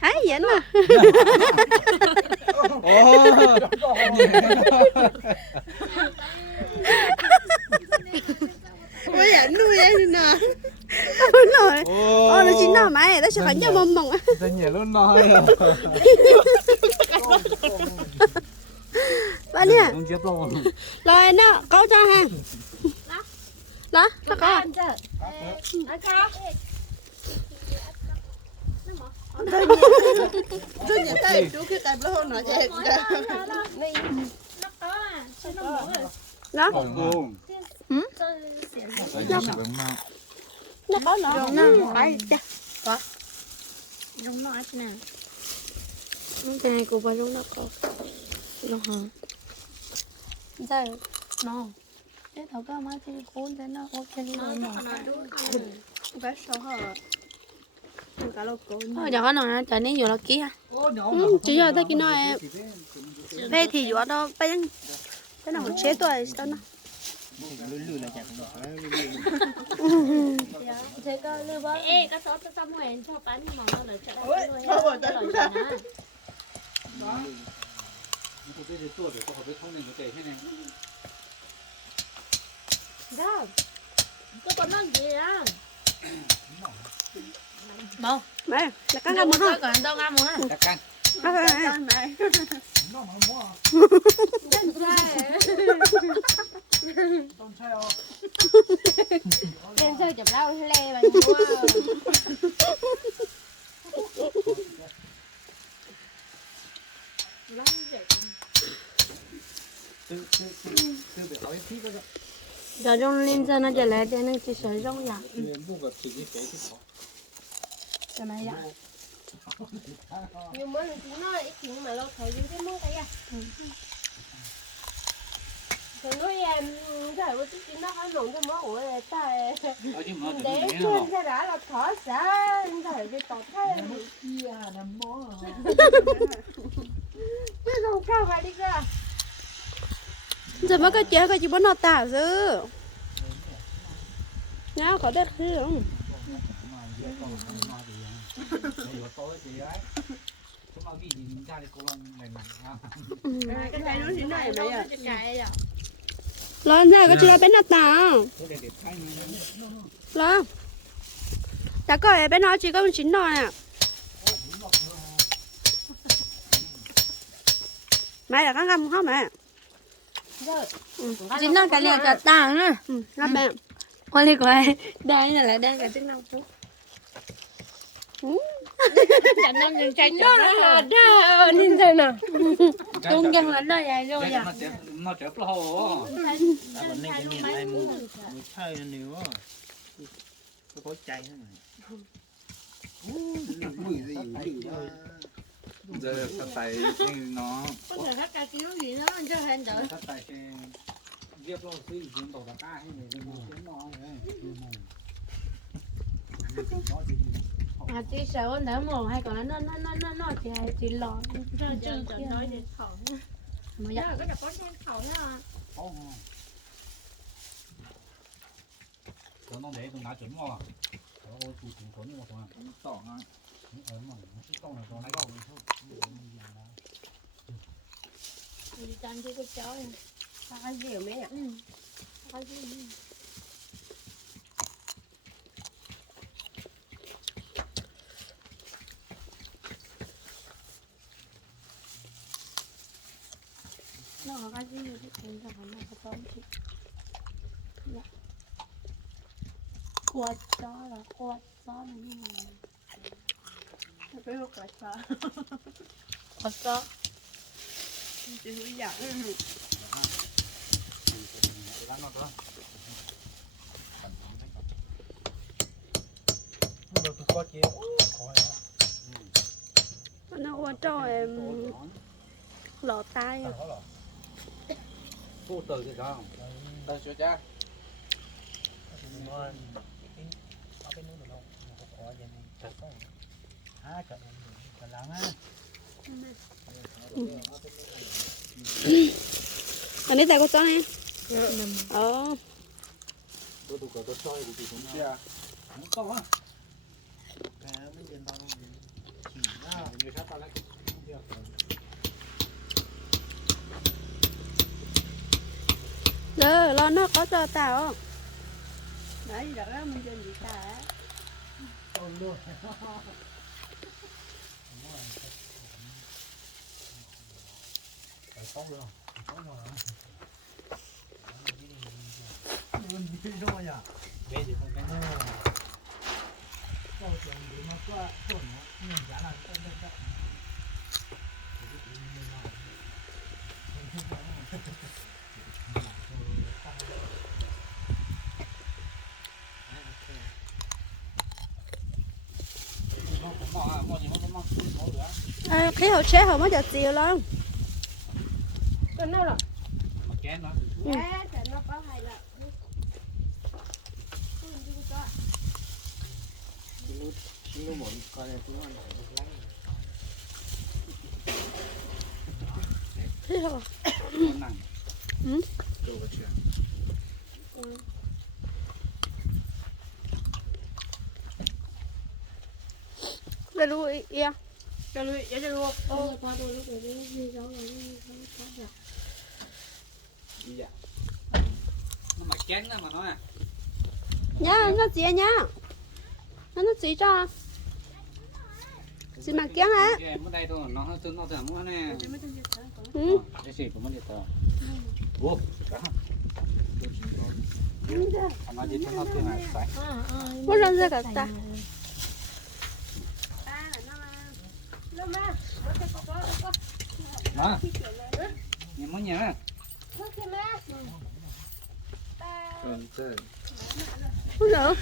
thấy vậy mà Bây giờ nuôi em nè. Đúng rồi ờ nó chín nào mày nó sẽ phải cho mầm mộng Tên nhẹ luôn nói. Bạn nè rồi nó có cho ha. Đó nó có Tôi nhìn thấy chú khi tay lô nó chạy đó Không nó có nó nó phải cha Giống nó thế nào? cái này của bà luôn nó có hả Giờ nó Thế thầu cái mà thì cuốn thế nó ok rồi mà Bé số hả Cả lô cố Thôi giờ có nó trở nên vừa là kia ừ, chỉ giờ tới cái nói em. về thì vừa đó bây giờ cái nào chế tuổi sao nó? Thế có lưu bó Ê, có số cho xong rồi cho bán mà nó là cho Ôi, không rồi, tôi cũng ra. Đó. Có còn nó gì á mẹ là cái ngâm không còn đâu ngâm hả? Chắc căng này. Em chơi chụp rau lê mà mua giờ trong lên giờ nó trở lại để nó chỉ sợi rong dạ Cái này dạ nhưng mà chúng nó ít chuyện mà lo thời gian cái món đây à. Rồi nói em cái của chúng nó có nồng cái món của ta. Để chuyên cái đã là thỏ xả thời cái tọt thế cái không cao phải đi cơ giờ mới có chế có chỉ muốn nó tả chứ nhá có đất chứ không Cái này nó thế này mày à lo ra có chỉ là bên nó tả lo đã có ở bên nó chỉ có một chín đòn à mẹ là cái ngâm không mẹ Chính nó cái này cả tàng nữa ừ ngâm mẹ Ôi đi quay Đây là lại đang cả chức năng phút Chẳng năng những trái chụp đó đa nên thế nào Tung chân là nó dài rồi à Nó chớp lo hồ tại mình nên cái miền này mua mua chơi nhiều á có có chay thế này Giờ thật tay nó Có thể các cái kiểu gì nó cho hẹn đợi Thật tay cái Viết lo sư dùng tổ đặc ca hay Nó nó À chị sợ đỡ mồ hay còn nó nó nó nó nó chị chị lò cho chân kia. nói để thỏ mà dạ. đó cái là có thêm thỏ nha. Nó nó để con đá chuẩn mà Nó chủ chủ chuẩn nhưng mà còn Tỏ ngay Nó mà nó tỏ là hay không chị chăm chị cái chó này Cái gì mẹ? Ạ có gì nó có cái gì thì cũng là nó có tóm chị dạ quạt chó là quạt chó là như này Cái hộp cả sao quạt chó Chị hủy dạng Nó được có chế Khỏi nó qua cho em lọ tai à. Phụ tử thì sao? Tao cho cha anh ấy tại có cho này ờ. Tôi tụi tôi soi của tụi cha Không có. Á cái giờ lo nó có cho tao không Đấy, đợt đó mình chơi gì ta á. Bây giờ con cái nó Câu chuyện gì mà có Thôi nó Nhìn giá là Con cái cái à, khi họ chế họ mới cho chiều lắm ngon được lắm khi họ nó. Nặng Ừ. đồ cái chuyện lên lui ia Cho lui, cho. Ô, qua tôi lúc đấy đi giấu rồi đi giấu rồi. dạ nó mà kén nó mà nói à. Nhá nó chỉ nhá. Nó nó chỉ cho. Kiếm hả? Cái em ở đây thôi nó hơi tương nó tưởng mua nè. Ừ. Cái gì cũng muốn đi tao ô nó chỉ nó tương là phải. Muốn lên ra cả ta Mà, đó nhìn muốn nhớ mà. Còn chơi muốn nữa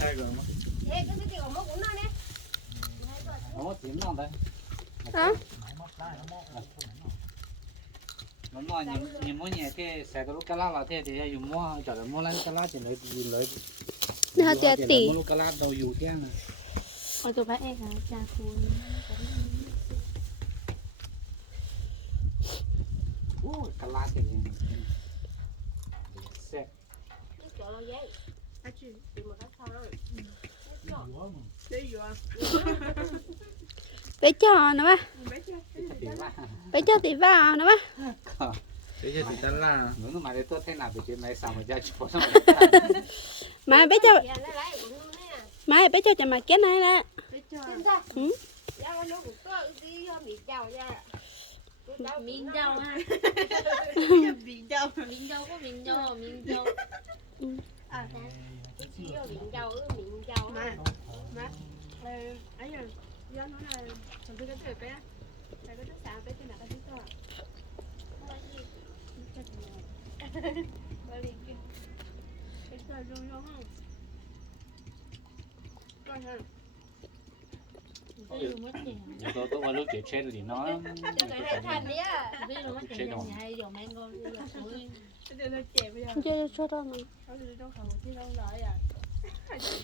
Hai rồi Ê, cái cái kiểu mốc của nó nè. nó tiếng nó đây? Đó nó nói nhìn nhìn muốn nhẹ cái xe cái lúc cá là thế thì dùng mua chở được mua lên cá lá chỉ lấy gì lấy nó họ trẻ tỷ mua cá lá đầu dù thế này Ôi tôi phải em là cha tôi cá lá thì xe Cái kiểu là vậy. À, chị, Thì mà nó sao? để vừa. bé cho nó ba Bé chưa? thì là bé cho tỷ vào nó ba Thế giờ thì ta là nếu mà để tôi thế nào thì chuyện này sao mà ra chỗ sao mà bé cho Dạ, nó lấy của nó nè. mà bé cho chả mà cái này nè Bé chưa? Xin sao? Ừ. Dạ, nó cũng có đi vô bị chào ra. Miếng dâu ha Bị đâu? Miếng dâu có miếng dâu Miếng dâu À, miệng dâu, ừ, miệng dâu. mà, mà. Ờ, ấy rồi. Dân nói là chồng tôi cái tuổi bé. Phải có đứa sáng bé tên là cái to. Cái trời luôn luôn không? Hơn. Tôi vào lúc chơi thì nó thành đi á. Tôi dùng mất tiền nhà hay dùng mango Tôi dùng tối Cái điều nó trẻ bây giờ. chơi cho đó mà Không thì đâu không thì đâu nói à.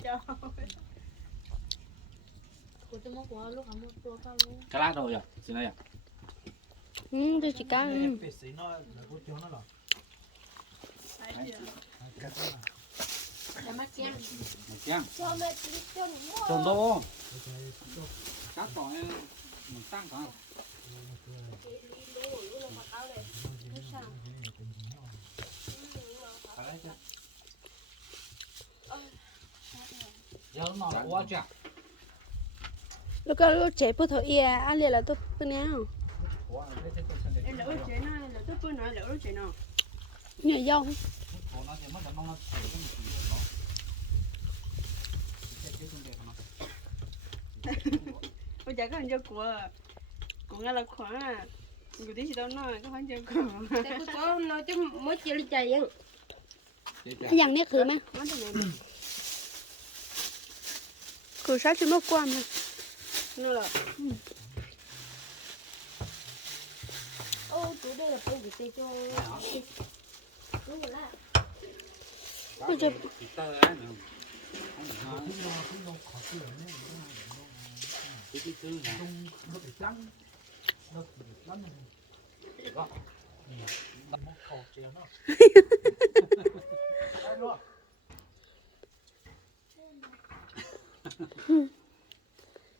Cho. Của tôi mất của lúc hắn mất tôi cao luôn cá lá đâu rồi xin đây à ừ tôi chỉ có ừ. Cái? Cái tròn đô cá tỏi mình tăng quá chưa? Lúc đó lúc trẻ bữa thổi ia ăn liền là tôi bữa nào Em lỡ chế nó, lỡ tôi bữa nói lỡ chế nó. Nhờ dâu Bây giờ có hình cho của của nghe là khóa à. Người tí gì đâu nói có hình cho của. Thế cứ có nói chứ mới chia ly chày vậy. dằng nét khử mà Món thế này. khử sao chỉ mất qua mà Nó là Ô, chú đây là tôi gửi tiền cho. Đúng rồi đó. Ôi trời. cái thứ này nó bị trắng nó bị trắng nó mất khổ chiều nó Đấy rồi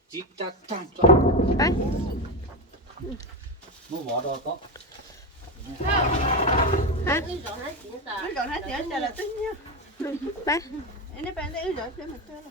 chỉ cha chăm cho Bye. mua vỏ đồ có Hả? Cái giỏ nó chín tà. nó rồi hết giờ giờ là tính nhá. Bye. em nó bạn đấy rồi chơi mà chơi là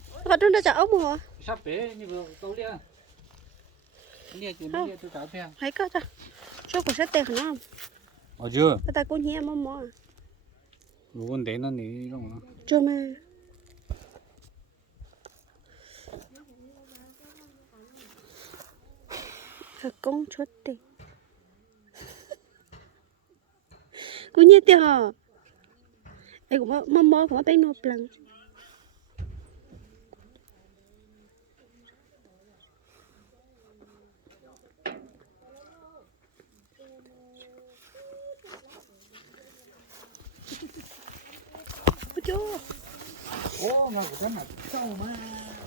파트너 자 어머. 샵에 이거 떠올려. nia chú nia chú cháu theo. Hay cơ ta. Cho cô sẽ tiền không? Ở chưa? Ta cô nhẹ mò mò. Nó con đấy nó nỉ không nó. Chưa mà. Thật công chút tiền. Cô nhẹ tiền hả? Ai cũng mò mò cũng bên nộp lần. 줘. 오, 막 그만 싸우마.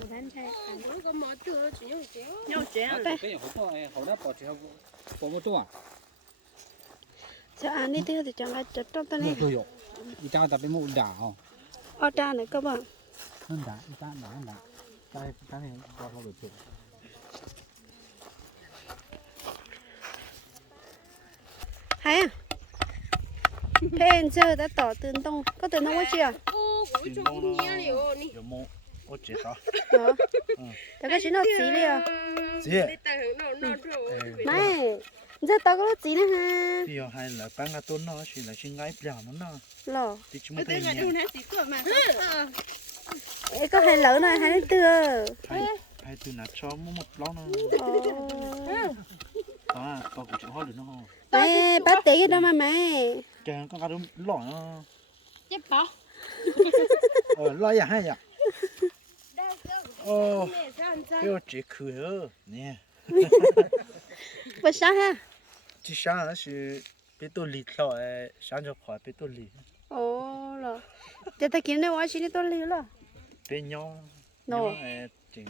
그만 잘. 이거 뭐 들어 주요 이제. 요 제. 그냥 보통 해. 거나 버티 하고. 보면 또 와. 저 안에 돼야 돼. 장가 쪘다네. 또요. 이따가 답이 못 온다. 어. 어, 다네. 그만. 한다. 이따 나간다. 다이 다이 가서 볼 하야. tôi liều lò. 俾nhau， Nô. nhau诶，整到不得个边嚟。 Tao bắt tao có biết ha. Là sao hai đó. 如果是他呢，我觉得不错，这不是跟奶有多呢。 Ờ, còn đi tôi liều đi chỉ tao bắt Cái tao có kia biết. nó gọi là chỉ thật chưa ăn giờ. 哎，把袋子都嘛没？跟刚刚都捞啊！一包。哦，老也还行。哦。给我接口哟，你。不哈？那是别多离骚哎，想着跑别多离。哦了，这他今天多离了？别尿。尿哎，对。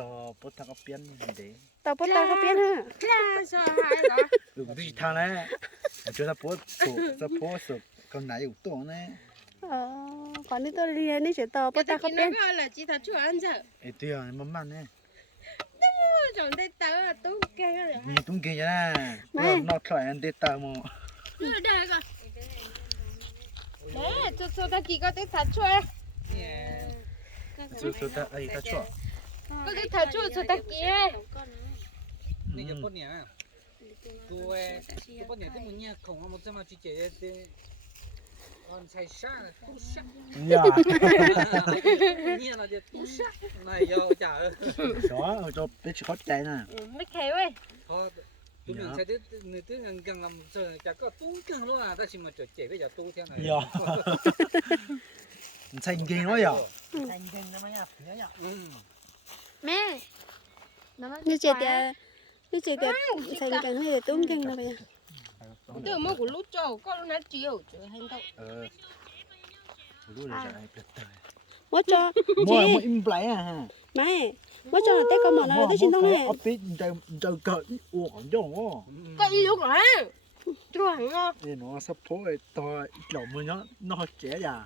ตอปู저보타가 삐었는데 ต่อปตาเขาเปลี่ยนเฮ้อ 그리고 우리 타네 저다 보소 저 보소 그럼 나이 웃도네 อ๋อก่อนนี่ตัวเรียนนี่เฉยต่อปตาเขาเปลี่ยน 에드야 엄마네 니 동기잖아 너 네. 너트 안 됐다 뭐 저다 저다 아이 다 쳐. có cái thở chút rồi ta kia này cái bốt nhỉ. Tôi tôi bốt nhỉ tôi muốn nhá không có một mà chỉ chế thế. Còn sai sa tu sa nhá là cái tu sa này giờ chả đó ở chỗ biết chỉ có chạy nè mấy khéo ấy. Tụi mình dạ. sẽ tới người tới gần gần làm giờ chả có tu gần luôn à. Ta chỉ mà trở chế bây giờ tu theo này. Dạ. Thành kinh quá nhở thành kinh nó mới nhập nhở nhở Mẹ. Như chị tía. Như chị tía xanh cắn hay tôm kinh bây giờ. Từ mô của lúc cho có lúc nát chiều chứ hành động. Ờ. Lúc này lại biết tới. Im lại à. Mẹ. Mua cho là té con mà là tới xin tông này. Ốp tí trời trời cỡ uổng cho. Cái gì lúc này? chuẩn ngon. Thì nó sắp phố rồi to lẩu mà nó nó trẻ già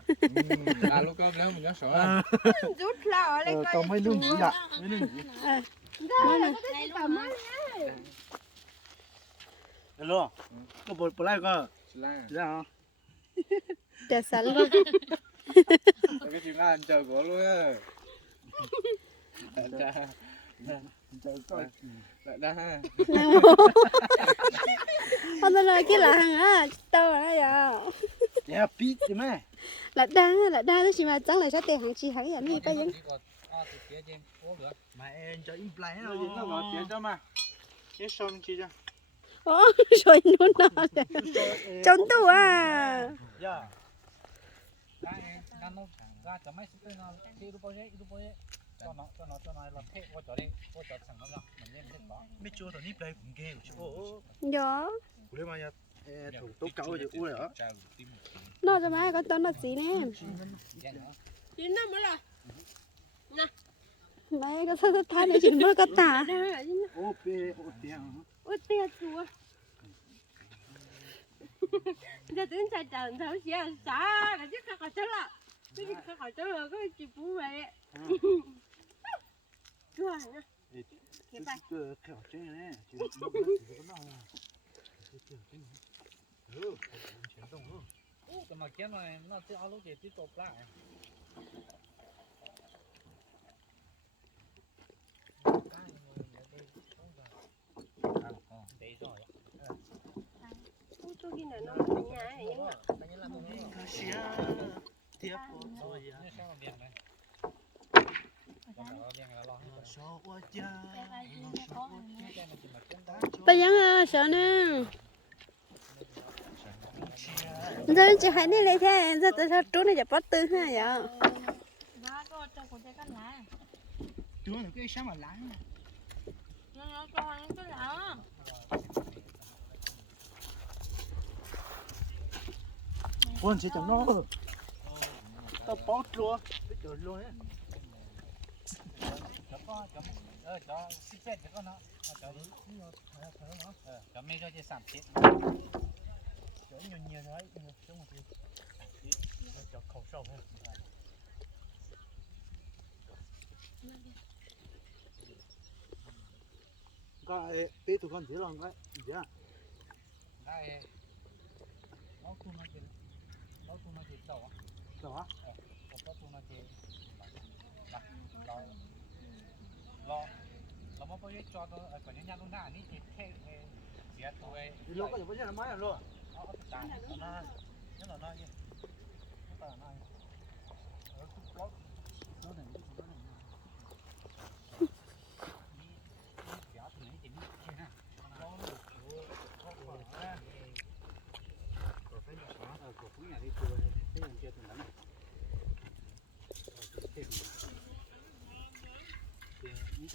à lúc cơm nữa mình nhớ sợ à. ừ, rút lẩu lên ờ, coi mấy ờ. nương gì ạ. Mấy nương gì đó là cái bảo mới hello. Có bột bột lai cơ là hả chả sẵn luôn cái chuyện ăn chờ của luôn á. Dạ. Hôm nay là cái là hàng á, tao là giờ. Dạ, biết gì mà. Là đa, là đa đó chỉ mà chẳng là sao tiền hàng chi hàng vậy, này bây giờ. Mà em cho im play nó dính nó gọi tiền cho mà Cái xong chi cho. Ồ, rồi nó rồi. Trốn tù à. Dạ. ra nó ra cho mấy cái nó khi lúc bao nhiêu lúc bao nhiêu cho nó cho nó cho nó là thế qua chỗ đi qua chỗ thằng nó rồi mình lên thế có mấy chỗ tao nít đây cũng ghê chứ ô gió kule mà nhà thủ tố cậu thì ui ở nó cho má có tên là gì nè chín năm mới là mấy cái sao thái này chỉ mới có tả ô bê ô tiền ôi tia chúa giờ tính chạy chạy thấu xía xa cái chiếc cái chân là cái chiếc cái chân là cái chị phú vậy chúa nhá cái cái khảo trên này chỉ nó chỉ có nào ừ chuyển động luôn cái mà kia này nó chỉ áo lúc gì chỉ chụp lại đấy rồi chú kia này nó ở nhà này nhưng mà cái tiếp rồi nó sao mà biển này bây giờ à sợ nè giờ chị hãy đi lấy thế giờ tôi sao chú này จะ bắt tư ha vậy Nó có cho của cái lá. đúng rồi cái sao mà láng Nó nó cho những cái lá. quân chẳng nó tao bót luôn luôn có chấm ờ cho xích chết cho nó cho ờ cho mấy cho chỉ sản chết Chở nhiều nhiều đấy, trong một tí. cho khẩu sâu hơn. Cái tí tụi con chỉ lòng cái gì à? cái nó cũng nó chỉ nó cũng nó chỉ sao á Đâu á? có có thu nó chỉ lo lo lo mà bây giờ cho nó ở còn những nhà luôn nãy thì thế giờ tôi Thì lúc có gì bây giờ là mấy rồi. nó tàn Nó nó là nó gì? Nó là nó gì? Ở cái blog. Nó này nó này.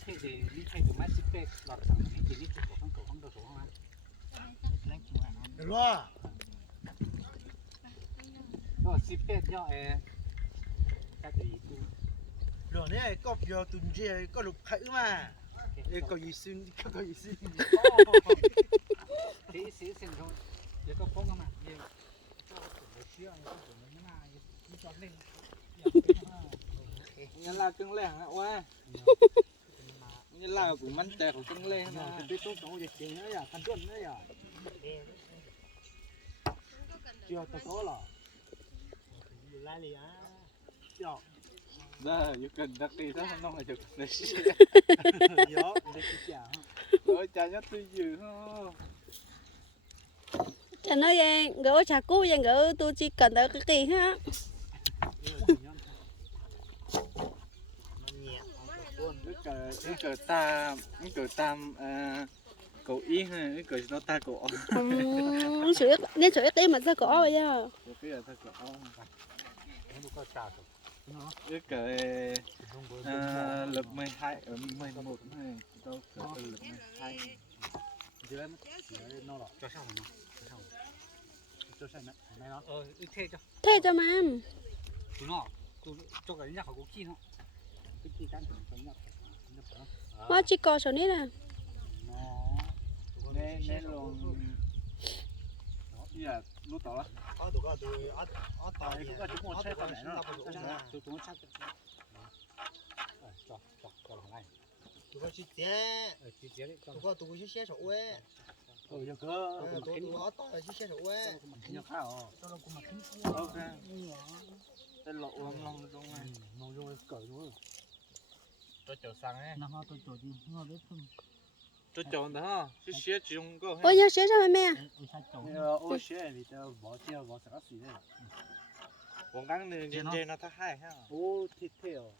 Béo thì nó chỉ ní kia ha Nó được của có quả ra. Rồi phải được hả? ờ của phú nhà đi tôi thế làm chưa từng đánh ní thế thì ní thế thì máy xích bê lọt thằng không không không các cái gì gì giờ giờ lên là cũng tè của cưng lẻ Rồi nè cái tốt có gì chuyện nữa à? Thành tuần nữa à? Chưa tao có là. Lại liền á. Chưa. đó yêu cần đặc đi đó không là được đấy Yo, để cái chả. rồi cha nhất tôi dữ không cho nó vậy gỡ chả cũ vậy gỡ tôi chỉ cần tới cái kỳ ha cái cờ cái cờ ta cái cờ tam cổ cậu ý ha cái cờ nó ta cậu ừ sửa nên sửa cái mà ra cổ vậy à cái cờ ta cậu cái cờ không có. à lập 12 ở 11 này đâu cờ lớp mười hai dưới nó là cho sao nó cho sao nó ờ thế cho thế cho mà tụi nó tụi cho cái nhà họ có kia không cái chi đang nó nhặt nó mà chỉ có số này nè nó nè luôn dạ lúc đó ở tụi con tụi ở ở tàu Tại cũng có chúng một xe còn lại nó tụi tụi tụi nó chắc cho cho cho thằng này con chỉ té ờ chỉ chế đấy cho tụi con tụi con xe sổ ấy ừ giờ cơ tụi tụi ở tàu chỉ xe sổ ấy nhớ khảo cho nó cũng mà kín ok tên lộ lòng lòng trong này nó rồi cởi rồi cho chỗ sang ấy nó hoa tôi tôi đi nó biết không cho chỗ đó ha chứ xe chỉ dùng có ôi nhớ sửa cho mẹ mẹ ôi sao xe thì tao bỏ tiêu bỏ sẵn xỉ đấy còn đang nè trên trên nó thắt hai ha ô thịt theo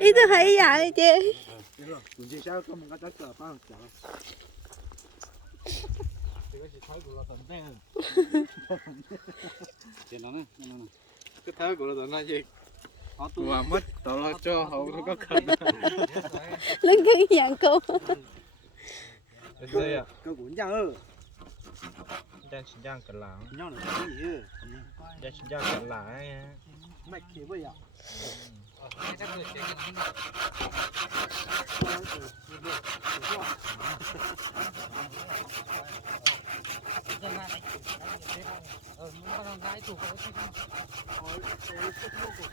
ý tôi thấy vậy chứ được rồi cũng chỉ sao có một cái thấy của nó là gì họ tụ mà mất tao lo cho họ nó có cần. Lên cái dạng cô. Đây à? Cái cuốn giang ơ đang chỉ đang cần làm nhau là cái gì ơ đang chỉ đang cần thì bây giờ Ờ, cái chắc người chơi cái này. Dân lại đấy. Ờ, muốn con con gái chủ có